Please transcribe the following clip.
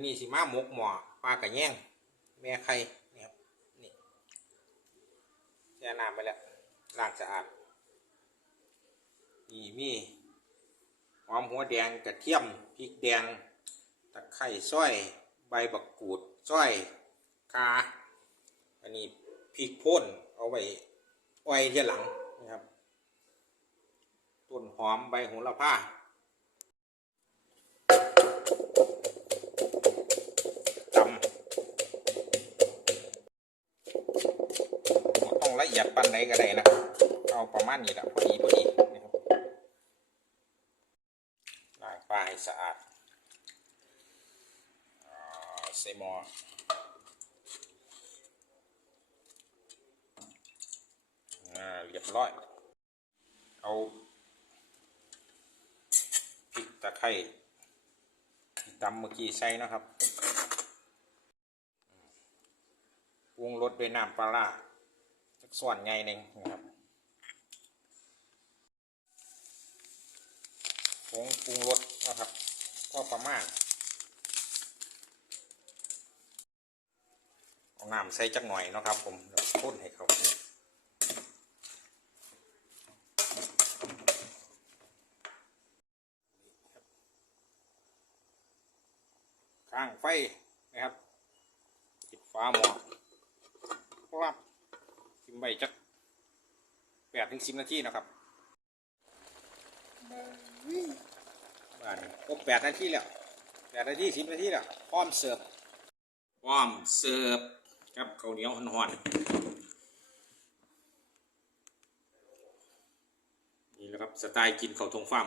ันนี้สิมาหมกหมอปลากระแยงแม่ไข่นี่ครับนี่แช่น้ำไปแล้วล้างสะอาดนี่มีหอมหัวแดงกระเทียมพริกแดงตะไคร้ส้อยใบบักกูดส้อยกาอันนี้พริกพ่นเอาไว้ไว้ที่หลังนะครับต้นหอมใบโหระพา เอียดปันไหนก็ได้นะเอาประมาณนี้แหละพอดีพอดีนะครับล้างปลาให้สะอาดใส่หม้ออ่าเรียบร้อย เอาพริกตะไคร้ที่ตำเมื่อกี้ใส่นะครับปรุงรสด้วยน้ำปลาร้า ส่วนไงหนึ่งนะครับผงปรุงรสนะครับ ก็ประมาณเอาน้ำใส่จักหน่อยนะครับ ผมพ่นให้เขาข้างไฟนะครับปิดฟ้าหม้อครับ ทิ้งไว้จักแปดถึงสิบนาทีนะครับบ้านครบแปดนาทีแล้วแปดนาทีสิบนาทีแล้วพร้อมเสิร์ฟพร้อมเสิร์ฟครับข้าวเหนียวห่อนๆนี่แหละครับสไตล์กินข้าวทงฟาร์ม